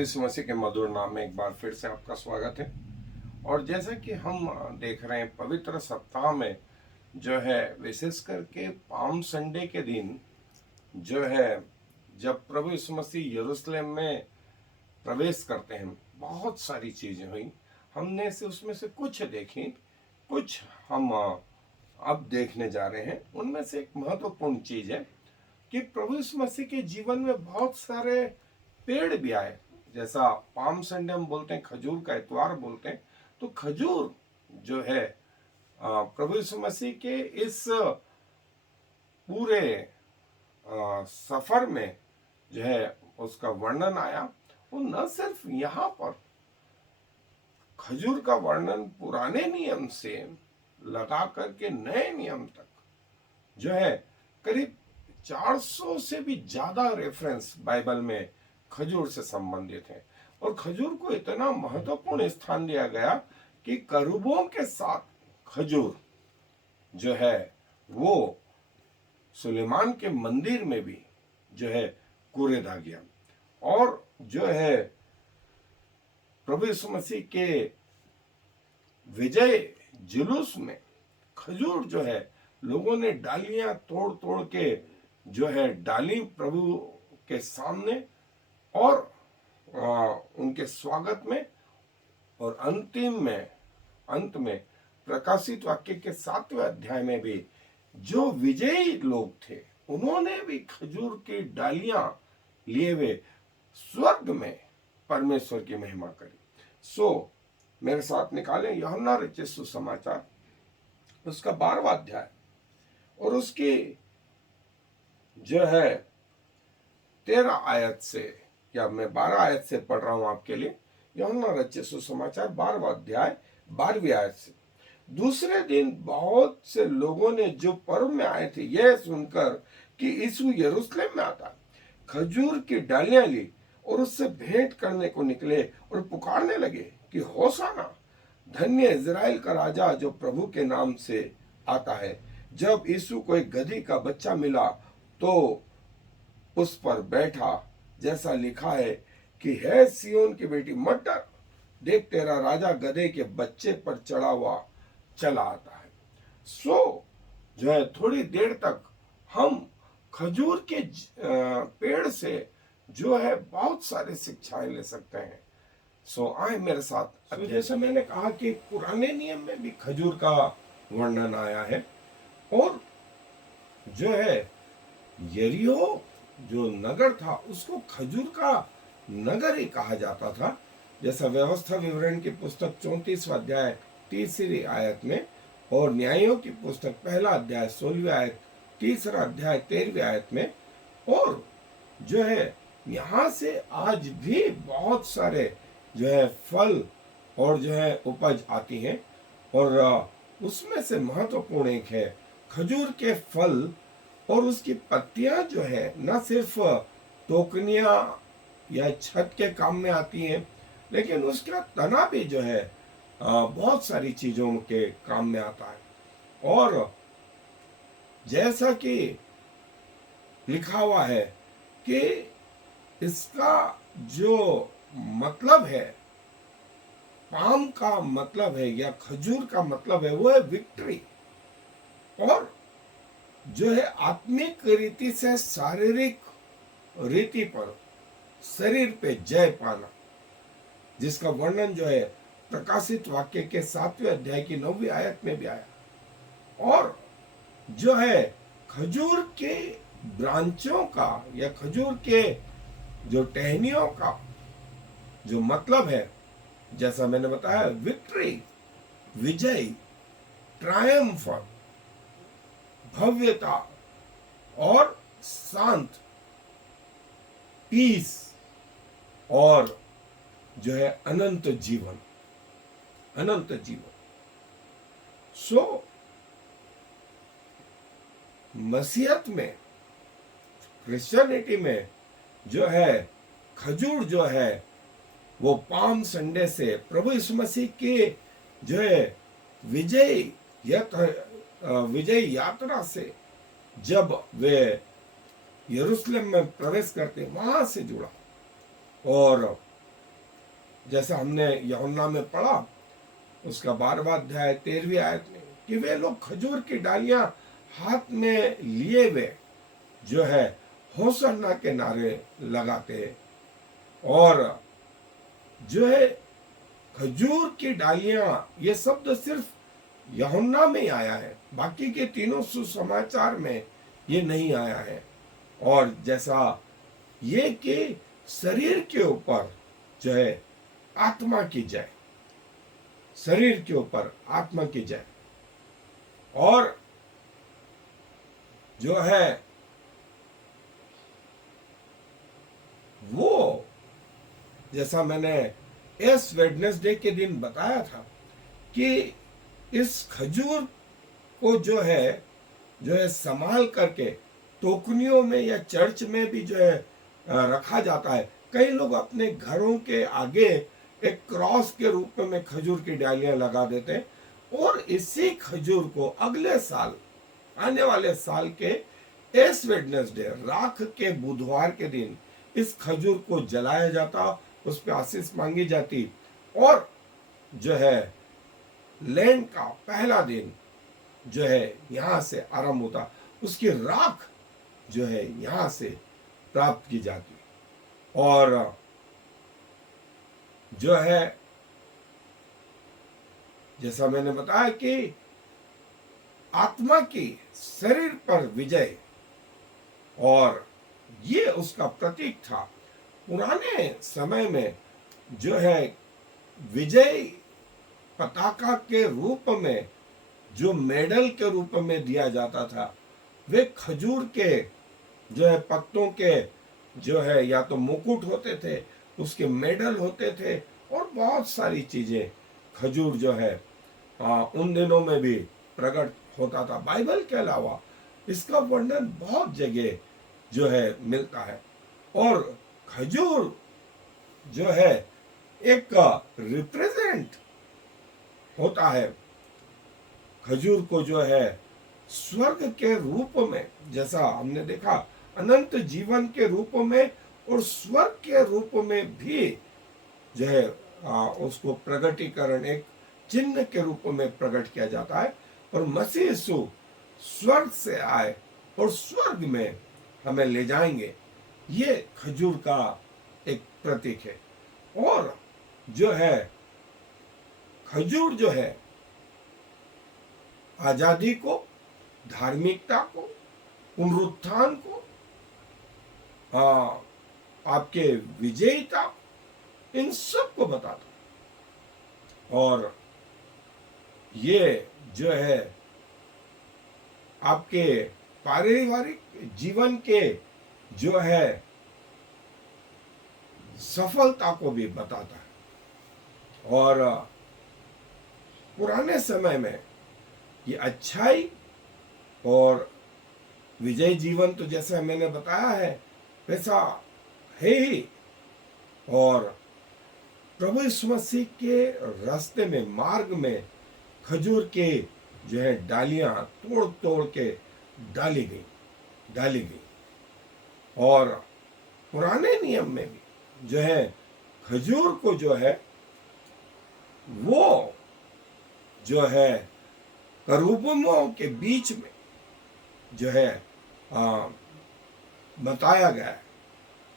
प्रभु यीशु मसीह के मधुर नाम में एक बार फिर से आपका स्वागत है। और जैसा कि हम देख रहे हैं पवित्र सप्ताह में जो है विशेष करके पाम संडे के दिन जो है जब प्रभु यीशु मसीह यरूशलेम में प्रवेश करते हैं, बहुत सारी चीजें हुई। हमने से उसमें से कुछ देखी, कुछ हम अब देखने जा रहे हैं। उनमें से एक महत्वपूर्ण चीज है कि प्रभु यीशु मसीह के जीवन में बहुत सारे पेड़ भी आए। जैसा पाम संडे हम बोलते हैं, खजूर का इतवार बोलते हैं, तो खजूर जो है प्रभु यीशु मसीह के इस पूरे सफर में जो है उसका वर्णन आया। वो न सिर्फ यहाँ पर खजूर का वर्णन पुराने नियम से लगा करके नए नियम तक जो है करीब 400 से भी ज्यादा रेफरेंस बाइबल में खजूर से संबंधित है। और खजूर को इतना महत्वपूर्ण स्थान दिया गया कि करूबों के साथ खजूर जो है वो सुलेमान के मंदिर में भी जो है कुरेदा गया। और जो है प्रभु यीशु मसीह के विजय जुलूस में खजूर जो है लोगों ने डालियां तोड़ तोड़ के जो है डाली प्रभु के सामने और उनके स्वागत में। और अंत में प्रकाशित वाक्य के 7वें अध्याय में भी जो विजयी लोग थे उन्होंने भी खजूर की डालियां लिए हुए स्वर्ग में परमेश्वर की महिमा करी। मेरे साथ निकालें यूहन्ना रचित सुसमाचार उसका 12वां अध्याय और उसकी जो है 13 आयत से, या मैं 12 आयत से पढ़ रहा हूं आपके लिए। यूहन्ना रचित सुसमाचार 12वां अध्याय 12वीं आयत से। दूसरे दिन बहुत से लोगों ने जो पर्व में आए थे यह सुनकर कि यीशु यरूशलेम में आता, खजूर की डालियां ली और उससे भेंट करने को निकले और पुकारने लगे कि होशाना, धन्य इजराइल का राजा जो प्रभु के नाम से आता है। जब यीशु को एक गधी का बच्चा मिला तो उस पर बैठा, जैसा लिखा है कि है सियोन की बेटी मत डर, देख तेरा राजा गधे के बच्चे पर चढ़ा हुआ चला आता है। जो है थोड़ी देर तक हम खजूर के पेड़ से जो है बहुत सारी शिक्षाएं ले सकते हैं। आए मेरे साथ। जैसे मैंने कहा कि पुराने नियम में भी खजूर का वर्णन आया है। और जो है यरीहो जो नगर था उसको खजूर का नगर ही कहा जाता था। जैसा व्यवस्था विवरण की पुस्तक 34वां अध्याय 3री आयत में और न्यायों की पुस्तक 1 अध्याय 16वीं आयत, 3रा अध्याय 13वीं आयत में। और जो है यहाँ से आज भी बहुत सारे जो है फल और जो है उपज आती हैं। और उसमें से महत्वपूर्ण एक है खजूर के फल और उसकी पत्तियां जो है न सिर्फ टोकनियां या छत के काम में आती हैं, लेकिन उसका तना भी जो है बहुत सारी चीजों के काम में आता है। और जैसा कि लिखा हुआ है कि इसका जो मतलब है, पाम का मतलब है या खजूर का मतलब है, वो है विक्ट्री। और जो है आत्मिक रीति से शारीरिक रीति पर शरीर पे जय पाना, जिसका वर्णन जो है प्रकाशित वाक्य के 7वें अध्याय की 9वीं आयत में भी आया। और जो है खजूर के ब्रांचों का या खजूर के जो टहनियों का जो मतलब है, जैसा मैंने बताया, विक्ट्री, विजय, ट्रायम्फ, भव्यता और शांत, पीस और जो है अनंत जीवन। मसीहत में, क्रिश्चियनिटी में जो है खजूर जो है वो पाम संडे से प्रभु यीशु मसीह के जो है विजय यात्रा से जब वे यरूशलेम में प्रवेश करते वहां से जुड़ा। और जैसा हमने यूहन्ना में पढ़ा, उसका 12वां अध्याय 13वीं आयत में, कि वे लोग खजूर की डालियां हाथ में लिए हुए जो है होसन्ना के नारे लगाते। और जो है खजूर की डालियां, ये शब्द सिर्फ यूहन्ना में ही आया है, बाकी के तीनों सुसमाचार में ये नहीं आया है। और जैसा ये कि शरीर के ऊपर जो है आत्मा की जय, शरीर के ऊपर आत्मा की जय। और जो है वो, जैसा मैंने इस वेडनेसडे के दिन बताया था कि इस खजूर को जो है संभाल करके टोकनियों में या चर्च में भी जो है रखा जाता है। कई लोग अपने घरों के आगे एक क्रॉस के रूप में खजूर की डालियां लगा देते हैं और इसी खजूर को अगले साल, आने वाले साल के इस वेडनेसडे, राख के बुधवार के दिन इस खजूर को जलाया जाता, उस पर आशीष मांगी जाती और जो है लैंड का पहला दिन जो है यहां से आरंभ होता, उसकी राख जो है यहां से प्राप्त की जाती। और जो है जैसा मैंने बताया कि आत्मा की शरीर पर विजय, और ये उसका प्रतीक था। पुराने समय में जो है विजय पताका के रूप में जो मेडल के रूप में दिया जाता था, वे खजूर के जो है पत्तों के जो है या तो मुकुट होते थे, उसके मेडल होते थे और बहुत सारी चीजें खजूर जो है उन दिनों में भी प्रकट होता था। बाइबल के अलावा इसका वर्णन बहुत जगह जो है मिलता है। और खजूर जो है एक रिप्रेजेंट होता है, खजूर को जो है स्वर्ग के रूप में, जैसा हमने देखा अनंत जीवन के रूप में और स्वर्ग के रूप में भी जो है उसको प्रगटीकरण एक चिन्ह के रूप में प्रकट किया जाता है। और मसीह यीशु स्वर्ग से आए और स्वर्ग में हमें ले जाएंगे, ये खजूर का एक प्रतीक है। और जो है खजूर जो है आजादी को, धार्मिकता को, पुनरुत्थान को, आपके विजयता, इन सब को बताता। और ये जो है आपके पारिवारिक जीवन के जो है सफलता को भी बताता है। और पुराने समय में ये अच्छाई और विजय जीवन तो जैसा मैंने बताया है वैसा है ही। और प्रभु यीशु मसीह के रास्ते में, मार्ग में खजूर के जो है डालियां तोड़ तोड़ के डाली गई। और पुराने नियम में भी जो है खजूर को जो है वो जो है करूबों के बीच में जो है बताया गया है।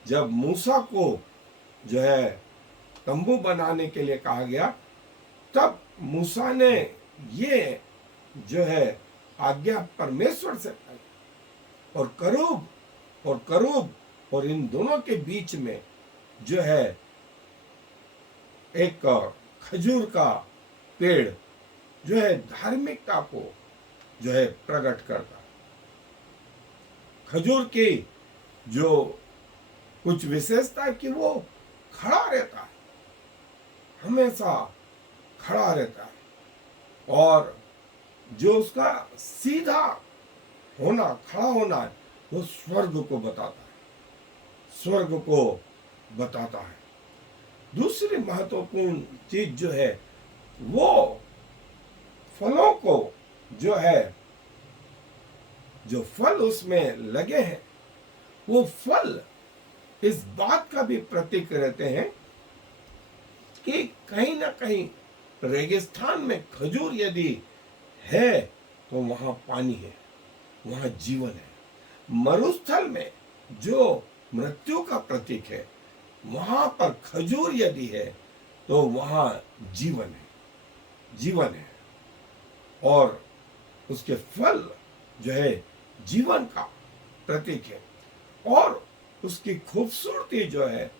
जब मूसा को जो है तंबू बनाने के लिए कहा गया, तब मूसा ने ये जो है आज्ञा परमेश्वर से पाई। और करूब और इन दोनों के बीच में जो है एक खजूर का पेड़ जो है धार्मिकता को जो है प्रकट करता है। खजूर की जो कुछ विशेषता है कि वो खड़ा रहता है, हमेशा खड़ा रहता है। और जो उसका सीधा होना, खड़ा होना है, वो स्वर्ग को बताता है। दूसरी महत्वपूर्ण चीज जो है वो फलों को जो है, जो फल उसमें लगे हैं, वो फल इस बात का भी प्रतीक रहते हैं कि कहीं ना कहीं रेगिस्तान में खजूर यदि है तो वहां पानी है, वहां जीवन है। मरुस्थल में जो मृत्यु का प्रतीक है, वहां पर खजूर यदि है तो वहां जीवन है, जीवन है। और उसके फल जो है जीवन का प्रतीक है। और उसकी खूबसूरती जो है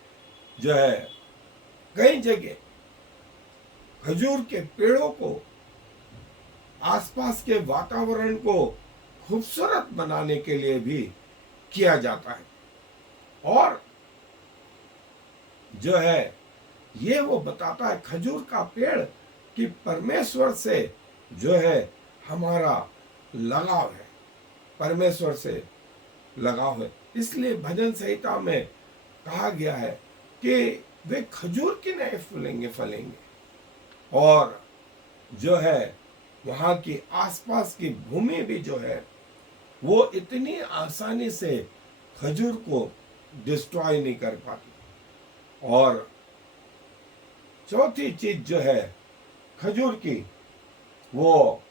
कई जगह खजूर के पेड़ों को, आसपास के वातावरण को खूबसूरत बनाने के लिए भी किया जाता है। और जो है ये वो बताता है खजूर का पेड़ कि परमेश्वर से जो है हमारा लगाव है, परमेश्वर से लगाव है। इसलिए भजन संहिता में कहा गया है कि वे खजूर की नए फूलेंगे फलेंगे। और जो है वहां की आसपास की भूमि भी जो है वो इतनी आसानी से खजूर को डिस्ट्रॉय नहीं कर पाती। और चौथी चीज जो है खजूर की, वो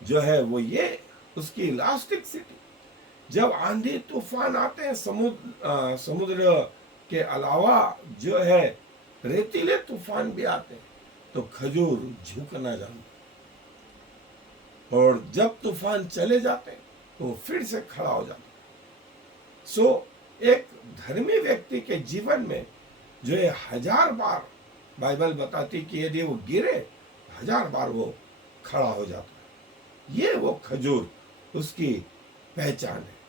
जो है वो ये उसकी इलास्टिसिटी। जब आंधी तूफान आते हैं, समुद्र के अलावा जो है रेतीले तूफान भी आते हैं, तो खजूर झुकना जानता। और जब तूफान चले जाते हैं तो वो फिर से खड़ा हो जाता है। सो एक धर्मी व्यक्ति के जीवन में जो है 1000 बार बाइबल बताती कि यदि वो गिरे 1000 बार वो खड़ा हो जाता है। ये वो खजूर उसकी पहचान है।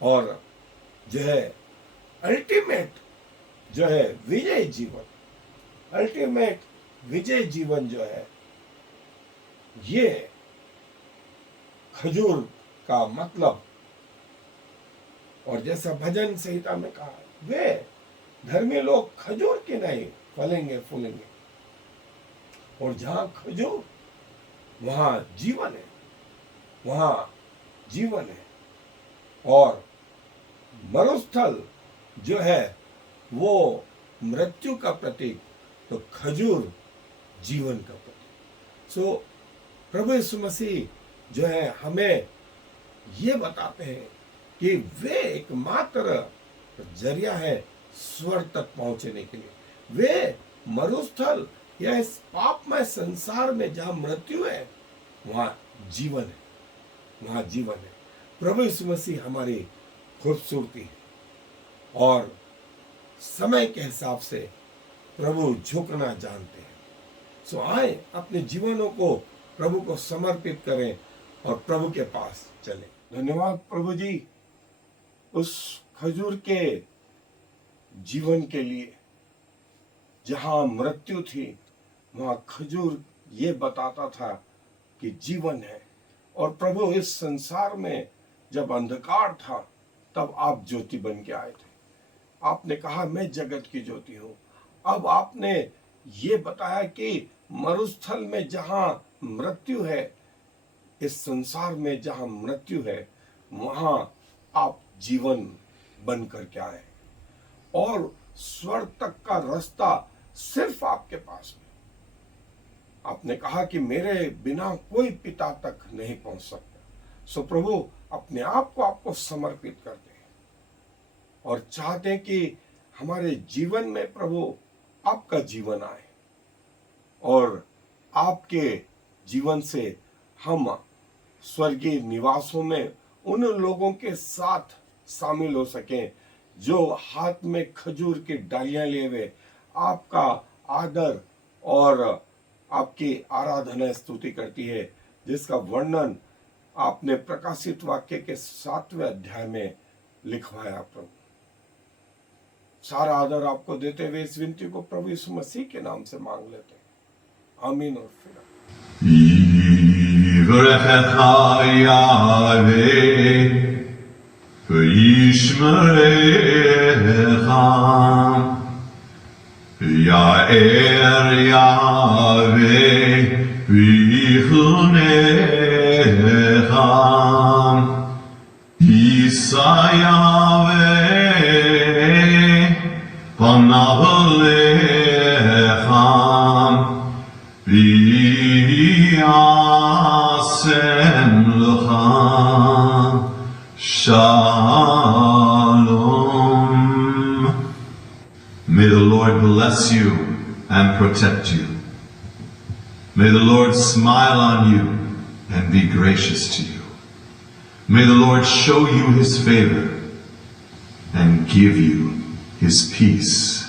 और जो है अल्टीमेट जो है विजय जीवन, अल्टीमेट विजय जीवन जो है ये खजूर का मतलब। और जैसा भजन संहिता में कहा, वे धर्मी लोग खजूर की नहीं फलेंगे फूलेंगे। और जहां खजूर वहां जीवन है, वहां जीवन है। और मरुस्थल जो है वो मृत्यु का प्रतीक, तो खजूर जीवन का प्रतीक। सो प्रभु यीशु मसीह जो है हमें ये बताते हैं कि वे एकमात्र जरिया है स्वर्ग तक पहुंचने के लिए। वे मरुस्थल या इस पापमय संसार में जहां मृत्यु है वहां जीवन है, वहां जीवन है। प्रभु यीशु मसीह हमारी खूबसूरती है। और समय के हिसाब से प्रभु झुकना जानते हैं। सो आए अपने जीवनों को प्रभु को समर्पित करें और प्रभु के पास चलें। धन्यवाद प्रभु जी उस खजूर के जीवन के लिए। जहां मृत्यु थी वहां खजूर ये बताता था कि जीवन है। और प्रभु इस संसार में जब अंधकार था तब आप ज्योति बन के आए थे। आपने कहा मैं जगत की ज्योति हूं। अब आपने ये बताया कि मरुस्थल में जहां मृत्यु है, इस संसार में जहां मृत्यु है, वहां आप जीवन बन करके आए। और स्वर्ग तक का रास्ता सिर्फ आपके पास में। आपने कहा कि मेरे बिना कोई पिता तक नहीं पहुंच सकता। सो प्रभु अपने आप को आपको समर्पित करते हैं और चाहते हैं कि हमारे जीवन में प्रभु आपका जीवन आए और आपके जीवन से हम स्वर्गीय निवासों में उन लोगों के साथ शामिल हो सकें जो हाथ में खजूर की डालियां लिए हुए आपका आदर और आपकी आराधना स्तुति करती है, जिसका वर्णन आपने प्रकाशित वाक्य के 7वें अध्याय में लिखवाया। प्रभु सारा आदर आपको देते हुए इस विनती को प्रभु यीशु मसीह के नाम से मांग लेते हैं। आमीन और फिर Panah lecha Shalom. May the Lord bless you and protect you. May the Lord smile on you and be gracious to you. May the Lord show you his favor and give you his peace.